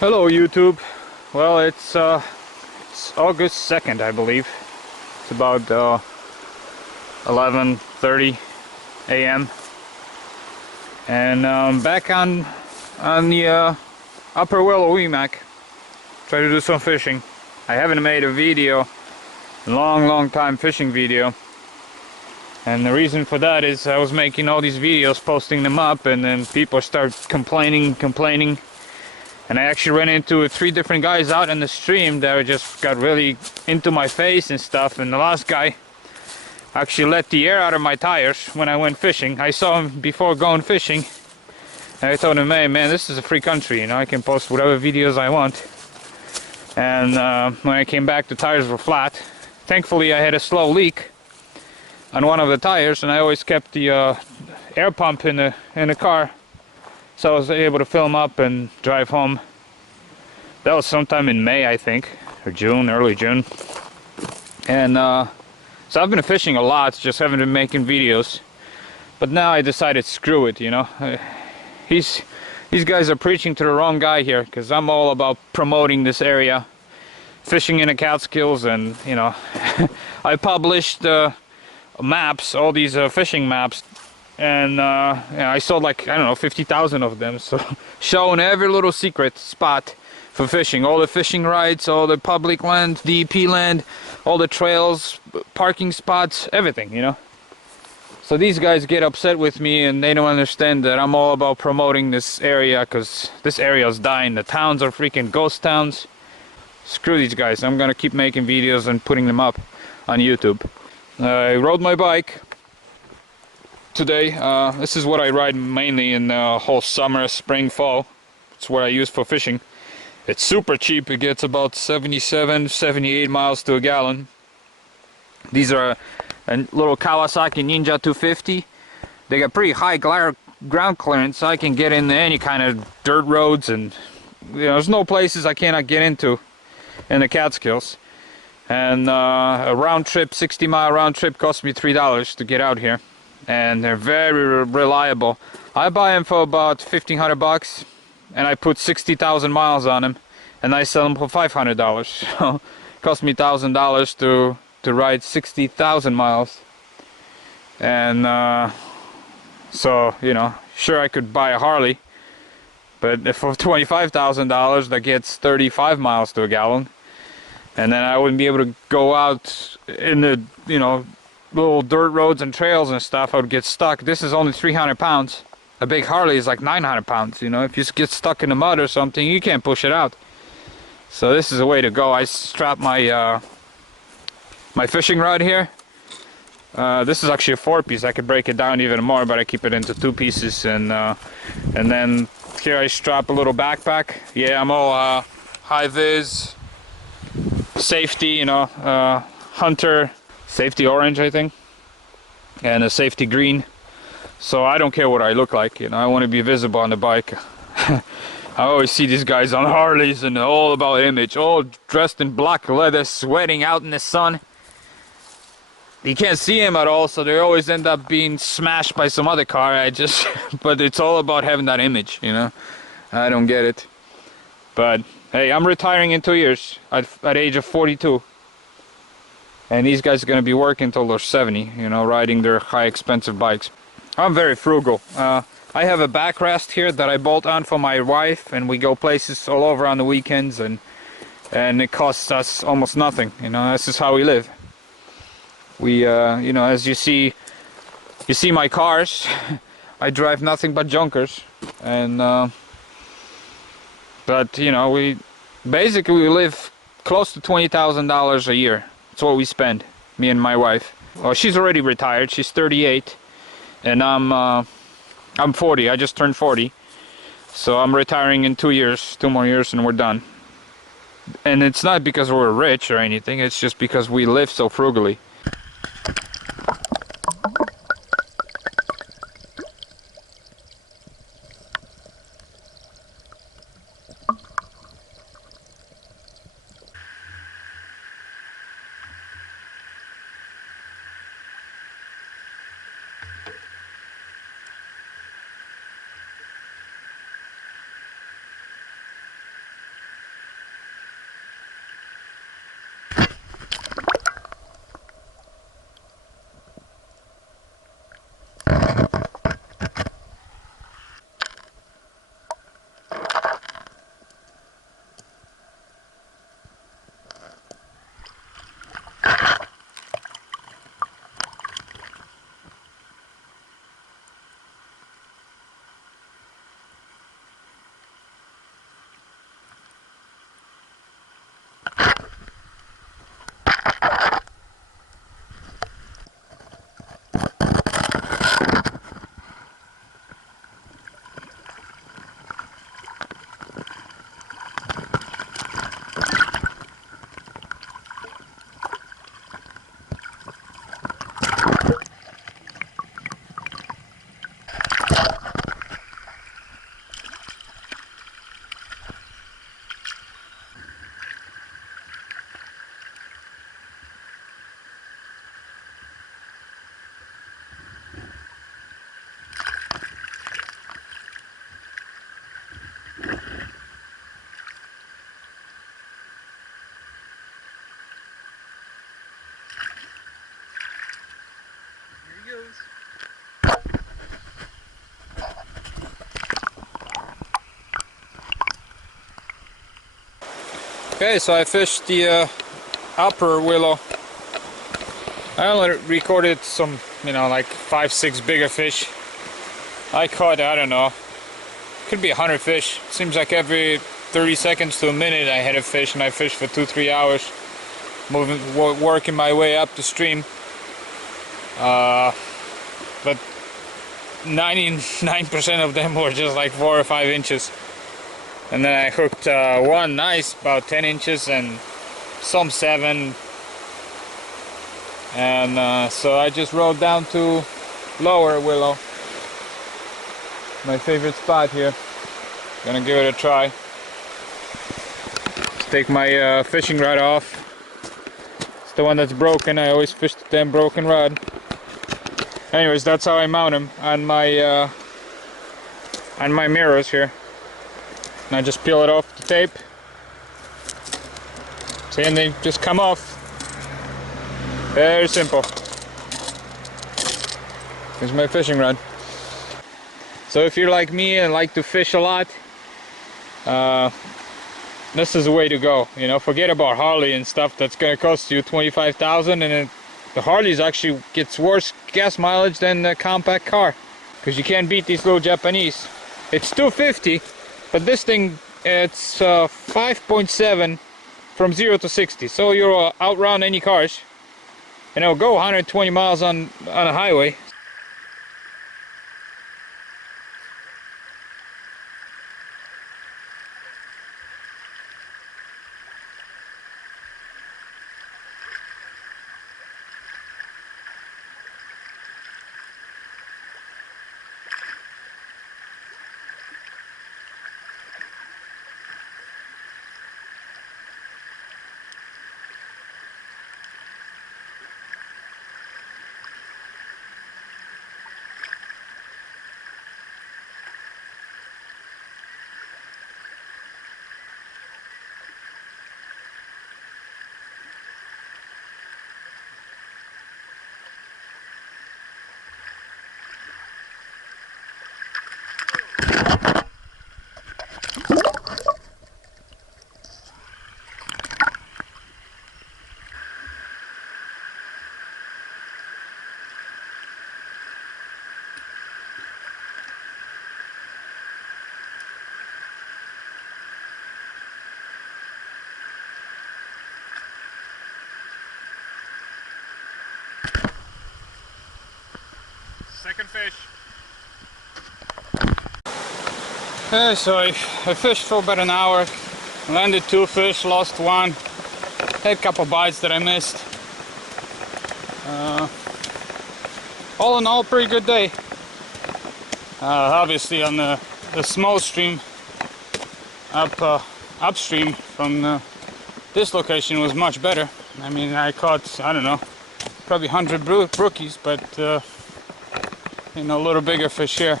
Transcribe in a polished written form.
Hello YouTube. Well, it's August 2nd, I believe. It's about 11:30 a.m. and back on the upper Willowemoc. Try to do some fishing. I haven't made a video, a long time fishing video. And the reason for that is I was making all these videos, posting them up, and then people start complaining. And I actually ran into 3 different guys out in the stream that just got really into my face and stuff. And the last guy actually let the air out of my tires when I went fishing. I saw him before going fishing. And I told him, hey man, this is a free country, you know, I can post whatever videos I want. And when I came back, the tires were flat. Thankfully, I had a slow leak on one of the tires, and I always kept the air pump in the car. So I was able to fill them up and drive home. That was sometime in May, I think, or June, early June. And so I've been fishing a lot, just haven't been making videos. But now I decided, screw it, you know. These guys are preaching to the wrong guy here, because I'm all about promoting this area, fishing in the Catskills, and you know, I published maps, all these fishing maps. And yeah, I sold like, I don't know, 50,000 of them, so showing every little secret spot for fishing, all the fishing rights, all the public land, DEP land, all the trails, parking spots, everything, you know. So these guys get upset with me, and they don't understand that I'm all about promoting this area, because this area is dying. The towns are freaking ghost towns. Screw these guys. I'm gonna keep making videos and putting them up on YouTube. I rode my bike today. This is what I ride mainly in the whole summer, spring, fall. It's what I use for fishing. It's super cheap. It gets about 77, 78 miles to a gallon. These are a little Kawasaki Ninja 250. They got pretty high ground clearance, so I can get into any kind of dirt roads, and you know, there's no places I cannot get into in the Catskills. And a round trip, 60-mile round trip, cost me $3 to get out here. And they're very reliable. I buy them for about 1,500 bucks, and I put 60,000 miles on them, and I sell them for $500. So it cost me $1,000 to ride 60,000 miles. And so, you know, sure, I could buy a Harley, but for $25,000 that gets 35 miles to a gallon, and then I wouldn't be able to go out in the, you know, little dirt roads and trails and stuff. I would get stuck. This is only 300 pounds. A big Harley is like 900 pounds, you know. If you get stuck in the mud or something, you can't push it out. So this is a way to go. I strap my my fishing rod here. This is actually a 4-piece. I could break it down even more, but I keep it into 2 pieces. And then here I strap a little backpack. Yeah, I'm all high-vis safety, you know, hunter safety orange, I think, and a safety green. So I don't care what I look like, you know. I want to be visible on the bike. I always see these guys on Harleys and all about image, all dressed in black leather, sweating out in the sun. You can't see them at all, so they always end up being smashed by some other car. But it's all about having that image, you know. I don't get it. But hey, I'm retiring in 2 years at age of 42. And these guys are going to be working until they're 70, you know, riding their high expensive bikes. I'm very frugal. I have a backrest here that I bolt on for my wife, and we go places all over on the weekends, and it costs us almost nothing, you know. This is how we live. We, you know, as you see my cars. I drive nothing but junkers, and but you know, we basically live close to $20,000 a year. That's what we spend, me and my wife. Well, she's already retired. She's 38, and I'm 40. I just turned 40, so I'm retiring in 2 years, 2 more years, and we're done. And it's not because we're rich or anything. It's just because we live so frugally. Okay, so I fished the upper Willow. I only recorded some, you know, like 5-6 bigger fish. I caught, I don't know, could be 100 fish. Seems like every 30 seconds to a minute I had a fish, and I fished for 2-3 hours, working my way up the stream. But 99% of them were just like 4 or 5 inches. And then I hooked one nice, about 10 inches, and some 7. And so I just rode down to Lower Willow, my favorite spot here. Gonna give it a try. Take my fishing rod off. It's the one that's broken. I always fish the damn broken rod. Anyways, that's how I mount them on my mirrors here. And I just peel it off the tape. See, and they just come off. Very simple. Here's my fishing rod. So if you're like me and like to fish a lot, this is the way to go. You know, forget about Harley and stuff that's gonna cost you $25,000, and the Harleys actually gets worse gas mileage than the compact car, because you can't beat these little Japanese. It's $250, but this thing, it's 5.7 from 0 to 60, so you'll outrun any cars, and it'll go 120 miles on a highway. Second fish. Yeah, so I fished for about an hour, landed 2 fish, lost 1, had a couple bites that I missed. All in all, pretty good day. Obviously on the small stream upstream from this location was much better. I mean, I caught, I don't know, probably 100 brookies, but you know, a little bigger fish here.